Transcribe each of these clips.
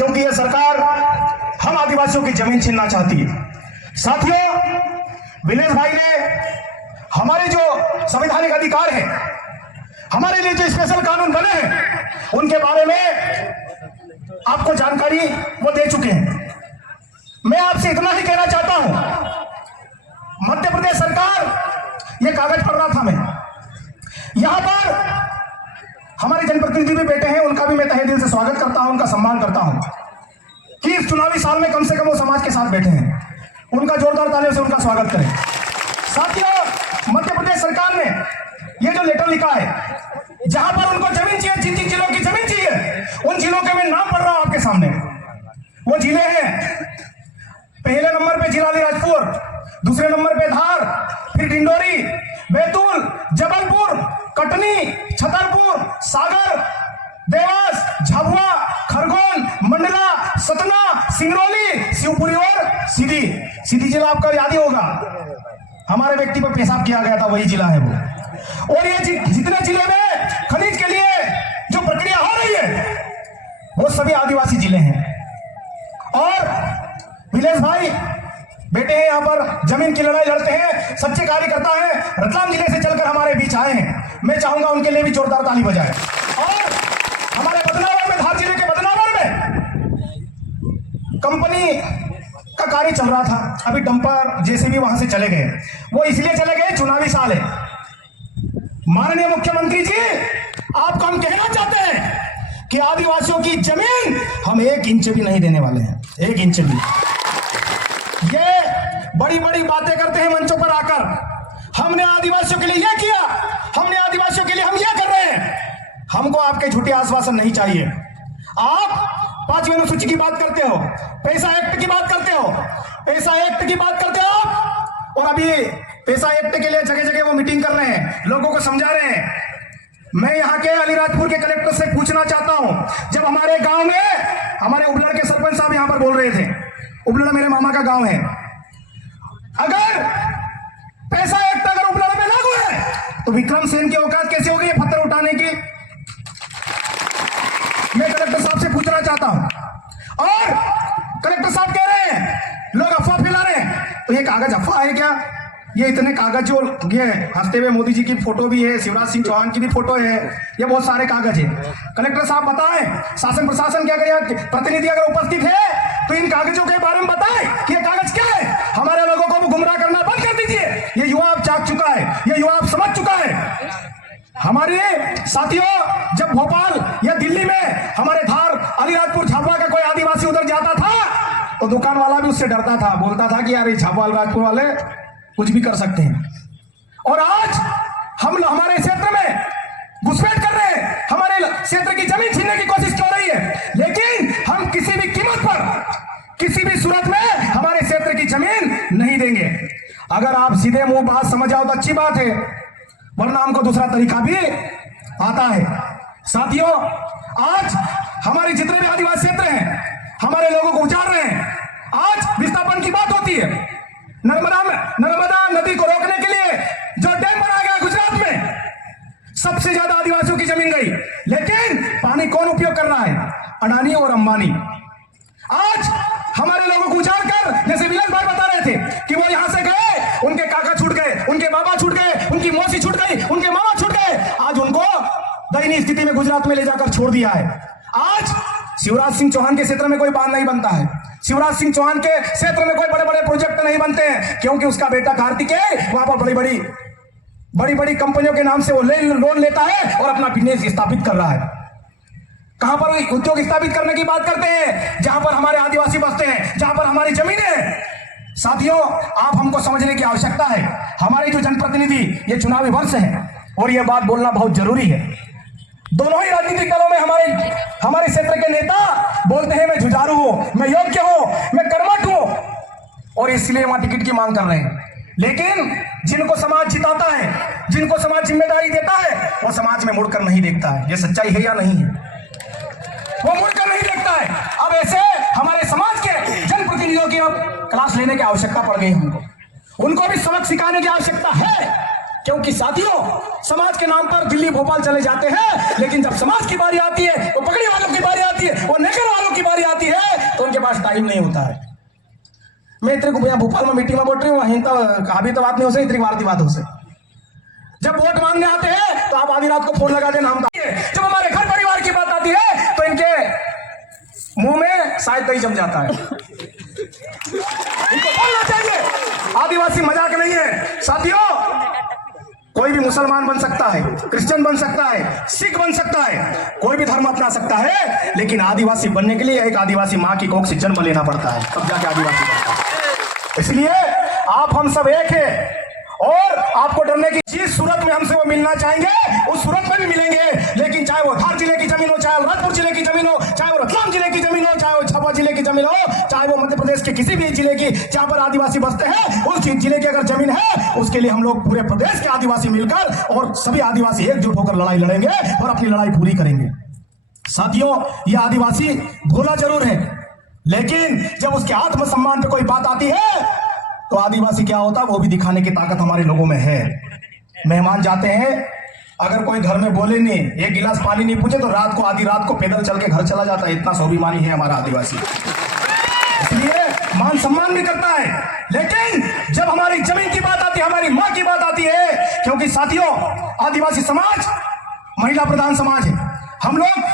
क्योंकि यह सरकार हम आदिवासियों की जमीन छीनना चाहती है। साथियों, विलेश भाई ने हमारे जो संवैधानिक अधिकार है, हमारे लिए जो स्पेशल कानून बने हैं, उनके बारे में आपको जानकारी वो दे चुके हैं। मैं आपसे इतना ही कहना चाहता हूं, मध्य प्रदेश सरकार, ये कागज पढ़ रहा था मैं, यहां पर हमारे जनप्रतिनिधि भी बैठे हैं, उनका भी मैं तहे दिल से स्वागत करता हूं, उनका सम्मान करता हूं कि इस चुनावी साल में कम से कम वो समाज के साथ बैठे हैं। उनका जोरदार तालियों से उनका स्वागत करें। साथियों, मध्य प्रदेश सरकार ने ये जो लेटर लिखा है, जहां पर उनको जमीन चाहिए, जिन जिन जिलों की जमीन चाहिए, उन जिलों के मैं नाम पढ़ रहा हूं आपके सामने। वो जिले हैं, पहले नंबर पे जिला अलीराजपुर, दूसरे नंबर पे धार, फिर डिंडोरी, बैतूल, जबलपुर, कटनी, छतरपुर, सागर, देवास, झाबुआ, खरगोन, मंडला, सतना, सिंगरौली, शिवपुरी और सीधी। सीधी जिला आपका याद ही होगा, हमारे व्यक्ति पर पेशाब किया गया था, वही जिला है वो। और ये जितने जिले में खनिज के लिए जो प्रक्रिया हो रही है, वो सभी आदिवासी जिले हैं। और विलेश भाई बेटे हैं, यहाँ पर जमीन की लड़ाई लड़ते हैं, सच्चे कार्यकर्ता हैं, रतलाम जिले से चलकर हमारे बीच आए हैं। मैं चाहूंगा उनके लिए भी जोरदार ताली बजाएं। और हमारे बदनावर में, धार जिले के बदनावर में कंपनी का कार्य चल रहा था, अभी डंपर जेसीबी वहां से चले गए। वो इसलिए चले गए, चुनावी साल है। माननीय मुख्यमंत्री जी, आपको हम कहना चाहते हैं कि आदिवासियों की जमीन हम 1 इंच भी नहीं देने वाले हैं, 1 इंच भी। ये बड़ी बड़ी बातें करते हैं मंचों पर आकर, हमने आदिवासियों के लिए ये किया, हमने आदिवासियों के लिए हम ये कर रहे हैं। हमको आपके झूठे आश्वासन नहीं चाहिए। आप 5वीं अनुसूची की बात करते हो, पैसा एक्ट की बात करते हो, पैसा एक्ट की बात करते हो आप, और अभी पैसा एक्ट के लिए जगह जगह वो मीटिंग कर रहे हैं, लोगों को समझा रहे हैं। मैं यहाँ के अलीराजपुर के कलेक्टर से पूछना चाहता हूं, जब हमारे गांव में हमारे उबलड़ के सरपंच साहब यहाँ पर बोल रहे थे, उबलड़ मेरे मामा का गांव है, अगर पैसा एक्ट अगर उबलड़ में लागू है तो विक्रम सेन की औकात कैसे होगी पत्थर उठाने की? मैं कलेक्टर साहब से पूछना चाहता हूं। और कलेक्टर साहब कह रहे हैं लोग अफवाह फैला रहे हैं, तो ये कागज अफवाह है क्या? ये इतने कागज जो ये हंसते हुए मोदी जी की फोटो भी है, शिवराज सिंह चौहान की भी फोटो है, ये बहुत सारे कागज है। कलेक्टर साहब बताएं, शासन प्रशासन क्या करे, प्रतिनिधि अगर उपस्थित है तो इन कागजों के बारे में बताएं कि ये कागज क्या है। हमारे लोगों को गुमराह करना बंद कर दीजिए। ये युवा अब जाग चुका है, ये युवा अब समझ चुका है। हमारे साथियों, जब भोपाल या दिल्ली में हमारे धार, अलीराजपुर, झाबुआ का कोई आदिवासी उधर जाता था तो दुकान वाला भी उससे डरता था, बोलता था कि यार ये झाबुआ अलीराजपुर वाले कुछ भी कर सकते हैं। और आज हम हमारे क्षेत्र में घुसपैठ कर रहे हैं, हमारे क्षेत्र की जमीन छीनने की कोशिश हो रही है, लेकिन हम किसी भी कीमत पर, किसी भी सूरत में हमारे क्षेत्र की जमीन नहीं देंगे। अगर आप सीधे मुंह बात समझ आओ तो अच्छी बात है, वरना हमको दूसरा तरीका भी आता है। साथियों, आज हमारे जितने भी आदिवासी क्षेत्र हैं, हमारे लोगों को उजाड़ रहे हैं। आज विस्थापन की बात होती है, नर्मदा नदी को रोकने के लिए जो डैम बनाया गया गुजरात में, सबसे ज्यादा आदिवासियों की जमीन गई, लेकिन पानी कौन उपयोग कर रहा है? अडानी और अंबानी। आज हमारे लोगों को उजाड़ कर, जैसे विलेश भाई बता रहे थे कि वो यहां से गए, उनके काका छूट गए, उनके बाबा छूट गए, उनकी मौसी छूट गई, उनके मामा छूट गए, आज उनको दयनीय स्थिति में गुजरात में ले जाकर छोड़ दिया है। आज शिवराज सिंह चौहान के क्षेत्र में कोई बांध नहीं बनता है, शिवराज सिंह चौहान के क्षेत्र में कोई बड़े बड़े प्रोजेक्ट नहीं बनते हैं, क्योंकि उसका बेटा कार्तिकेय वहां पर बड़ी बड़ी कंपनियों के नाम से वो लोन लेता है और अपना बिजनेस स्थापित कर रहा है। कहां पर उद्योग स्थापित करने की बात करते हैं? जहां पर हमारे आदिवासी बसते हैं, जहां पर हमारी जमीनें हैं। साथियों, आप हमको समझने की आवश्यकता है, हमारे जो जनप्रतिनिधि, ये चुनावी वर्ष है और ये बात बोलना बहुत जरूरी है। दोनों ही राजनीतिक दलों में हमारे क्षेत्र के नेता बोलते हैं मैं जुझारू हूं, मैं योग्य हूं, मैं कर्मठ हूं, और इसलिए वहां टिकट की मांग कर रहे हैं। लेकिन जिनको समाज जिताता है, जिनको समाज जिम्मेदारी देता है, वो समाज में मुड़कर नहीं देखता है। ये सच्चाई है या नहीं है? वो मुड़कर नहीं देखता है। अब ऐसे हमारे समाज के जनप्रतिनिधियों की अब क्लास लेने की आवश्यकता पड़ गई हमको, उनको भी सबक सिखाने की आवश्यकता है। क्योंकि साथियों, समाज के नाम पर दिल्ली भोपाल चले जाते हैं, लेकिन जब समाज की बारी आती है, वो पगड़ी वालों की बारी आती है, वो नेकर वालों की बारी आती है, के पास टाइम नहीं होता है। मैं इतने को भोपाल में मीटिंग में बोल रही हूँ, वहीं तो अभी तो बात नहीं हो सकती, इतनी बात हो से जब वोट मांगने आते हैं तो आप आधी रात को फोन लगा देना। हम जब हमारे घर परिवार की बात आती है तो इनके मुंह में शायद दही जम जाता है। इनको बोलना चाहिए आदिवासी मजाक नहीं है साथियों। कोई भी मुसलमान बन सकता है, क्रिश्चियन बन सकता है, सिख बन सकता है, कोई भी धर्म अपना सकता है, लेकिन आदिवासी बनने के लिए एक आदिवासी मां की कोख से जन्म लेना पड़ता है, तब जाके आदिवासी बनता है। इसलिए आप हम सब एक है और आपको डरने की चीज सूरत में हमसे वो मिलना चाहेंगे, उस सूरत में भी मिलेंगे, लेकिन चाहे वो धार जिले की जमीन हो, चाहे राजपुर जिले की जमीन हो, चाहे वो रतलाम जिले की जमीन हो, चाहे वो झाबुआ जिले की जमीन हो, चाहे वो मध्य प्रदेश के किसी भी जिले की जहां पर आदिवासी बसते हैं, उस जिले की अगर जमीन है उसके लिए हम लोग पूरे प्रदेश के आदिवासी मिलकर और सभी आदिवासी एकजुट होकर लड़ाई लड़ेंगे और अपनी लड़ाई पूरी करेंगे। साथियों, ये आदिवासी भोला जरूर है, लेकिन जब उसके आत्मसम्मान पे कोई बात आती है तो आदिवासी क्या होता है वो भी दिखाने की ताकत हमारे लोगों में है। मेहमान जाते हैं, अगर कोई घर में बोले नहीं, एक गिलास पानी नहीं पूछे तो रात को आधी रात को पैदल चल के घर चला जाता है, इतना स्वाभिमानी है हमारा आदिवासी। इसलिए मान सम्मान भी करता है, लेकिन जब हमारी जमीन की बात आती है, हमारी मां की बात आती है, क्योंकि साथियों आदिवासी समाज महिला प्रधान समाज है, हम लोग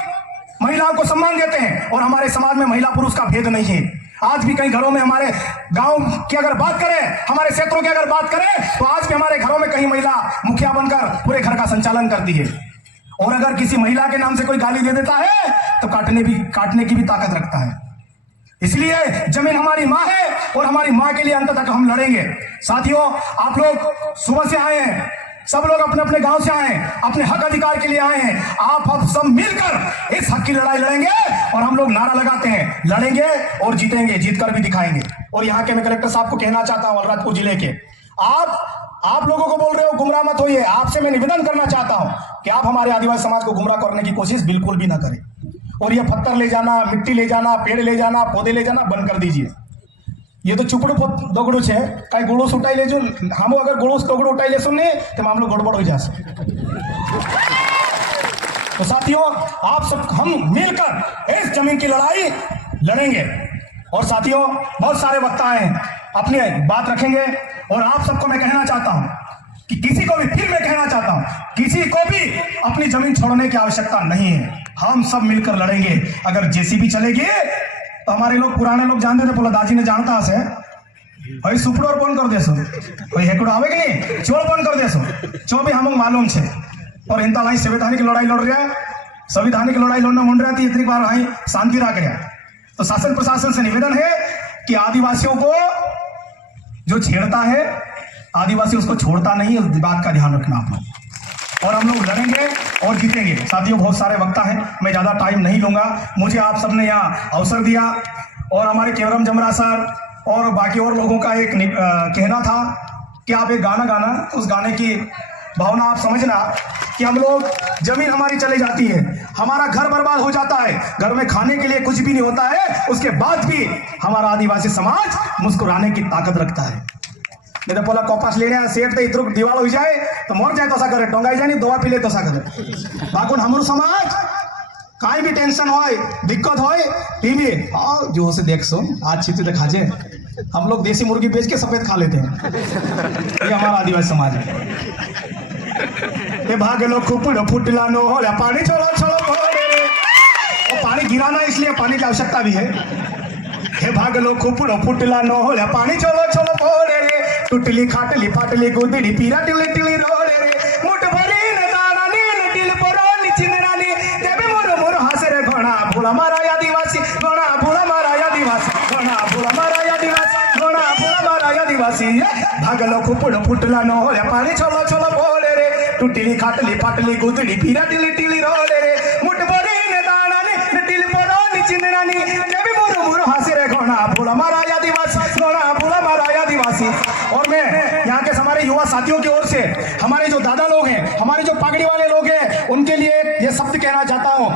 महिलाओं को सम्मान देते हैं और हमारे समाज में महिला पुरुष का भेद नहीं है। आज भी कई घरों में, हमारे गांव की अगर बात करें, हमारे क्षेत्रों की अगर बात करें, तो आज भी हमारे घरों में कहीं महिला मुखिया बनकर पूरे घर का संचालन करती है। और अगर किसी महिला के नाम से कोई गाली दे देता है तो काटने की भी ताकत रखता है। इसलिए जमीन हमारी मां है और हमारी मां के लिए अंत तक हम लड़ेंगे। साथियों, आप लोग सुबह से आए हैं, सब लोग अपने अपने गांव से आए हैं, अपने हक अधिकार के लिए आए हैं। आप सब मिलकर इस हक की लड़ाई लड़ेंगे और हम लोग नारा लगाते हैं, लड़ेंगे और जीतेंगे, जीतकर भी दिखाएंगे। और यहाँ के मैं कलेक्टर साहब को कहना चाहता हूँ, अलीराजपुर जिले के, आप लोगों को बोल रहे हो गुमराह मत होइए। आपसे मैं निवेदन करना चाहता हूं कि आप हमारे आदिवासी समाज को गुमराह करने की कोशिश बिल्कुल भी ना करें। और ये पत्थर ले जाना, मिट्टी ले जाना, पेड़ ले जाना, पौधे ले जाना बंद कर दीजिए। ये तो चुपड़ू दोगड़ू छे, कई गुड़ूस उठाई ले जो, हम अगर गुड़ूस दोगड़ू उठाई ले सुनने तो मामलो गड़बड़ हो जाए। तो साथियों, आप सब हम मिलकर इस जमीन की लड़ाई लड़ेंगे। और साथियों, बहुत सारे वक्ता हैं, अपनी बात रखेंगे। और आप सबको मैं कहना चाहता हूं कि किसी को भी, फिर मैं कहना चाहता हूं, किसी को भी अपनी जमीन छोड़ने की आवश्यकता नहीं है। हम सब मिलकर लड़ेंगे। अगर जेसीबी चलेगी तो हमारे लोग, पुराने लोग जानते थे, बोला दाजी ने जानता से भाई सुपड़ो और कौन कर देसो, कोई हेकड़ो आवे कि नहीं, चोर कौन कर देसो, चो भी हम मालूम छे। और हिंदा लाई संविधानिक लड़ाई लड़ रहा है, संविधानिक लड़ाई लड़ना मन रहा थी, इतनी बार हाई शांति रख रहा। तो शासन प्रशासन से निवेदन है कि आदिवासियों को जो छेड़ता है, आदिवासी उसको छोड़ता नहीं, उस बात का ध्यान रखना आप लोग। और हम लोग लड़ेंगे और जीतेंगे। साथियों, बहुत सारे वक्ता हैं, मैं ज्यादा टाइम नहीं लूंगा। मुझे आप सबने यहाँ अवसर दिया और हमारे केवरम जमरा सर और बाकी और लोगों का एक कहना था कि आप एक गाना गाना, उस गाने की भावना आप समझना कि हम लोग, जमीन हमारी चली जाती है, हमारा घर बर्बाद हो जाता है, घर में खाने के लिए कुछ भी नहीं होता है, उसके बाद भी हमारा आदिवासी समाज मुस्कुराने की ताकत रखता है। नहीं तो बोला कपास ले रहे सेठ तो इधर दीवार हो जाए तो मर जाए, तो करे टोंगाई जाए, दवा पी ले तो करे। बाकुन हमरो समाज कहीं भी टेंशन हो, दिक्कत हो, टीवी आओ जो से देख सो, आज छिपी तो खाजे, हम लोग देसी मुर्गी बेच के सफेद खा लेते हैं। ये हमारा आदिवासी समाज है। ये भागे लोग खुपड़ो फुटला नो हो, पानी छोड़ो छोड़ो, और पानी गिराना इसलिए पानी की आवश्यकता भी है। हे भाग लो खुपड़ो फुटला नो हो, पानी छोड़ो छोड़ो भोरे रे, टुटली खाटली फाटली गुदड़ी पीरा टिली टिली रोले रे, मुठ भरी न दाना नील टिल परो निचिनरानी, देवे मोर मोर हासे रे घोड़ा भूला मारा आदिवासी, घोड़ा भूला मारा आदिवासी, घोड़ा भूला मारा आदिवासी, घोड़ा भूला मारा आदिवासी। भाग लो खुपड़ो फुटला नो हो, पानी छोड़ो छोड़ो भोरे रे, टुटली खाटली फाटली गुदड़ी पीरा टिली टिली रोले रे, मुठ भरी न दाना नील टिल परो निचिनरानी, देवे मोर मोर हासे रे घोड़ा भूला मारा आदिवासी, घोड़ा भूला मारा आदिवासी। और मैं यहाँ के हमारे युवा साथियों की ओर से, हमारे जो दादा लोग हैं, हमारे जो पगड़ी वाले लोग हैं, उनके लिए ये शब्द कहना चाहता हूँ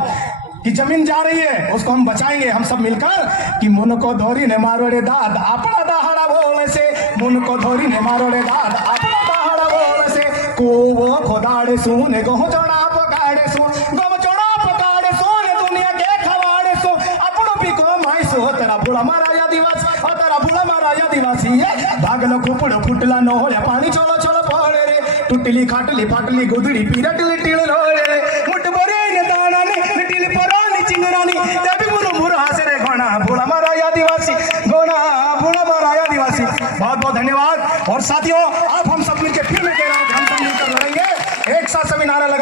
कि जमीन जा रही है, उसको हम बचाएंगे, हम सब मिलकर। कि मुन को धोरी ने मारो रे दाद अपना दहाड़ा बोले से, मुन को धोरी ने मारो रे दाद अपना दहाड़ा बोले से, को वो खोदाड़े सुने गो जोड़ा पकाड़े सो, गो जोड़ा पकाड़े सो ने दुनिया के खवाड़े सो, अपनो भी को माई सो तेरा बुढ़ा महाराज आदिवासी और तेरा बुढ़ा महाराज आदिवासी भागलो कुपड़ फुटला न हो पानी छोलो छोलो पड़े रे टुटली खाटली फाटली गुदड़ी पीरटली टिल रे मुठ बरे ने दाना ने टिल परानी चिंगरानी देवी मुरु मुरु हासे रे गोना बुढ़ा महाराज आदिवासी गोना बुढ़ा महाराज आदिवासी। बहुत बहुत धन्यवाद। और साथियों आप हम सब मिलकर फिर मैं कह रहा हूँ हम सब मिलकर लड़ेंगे, एक साथ सभी नारा लगा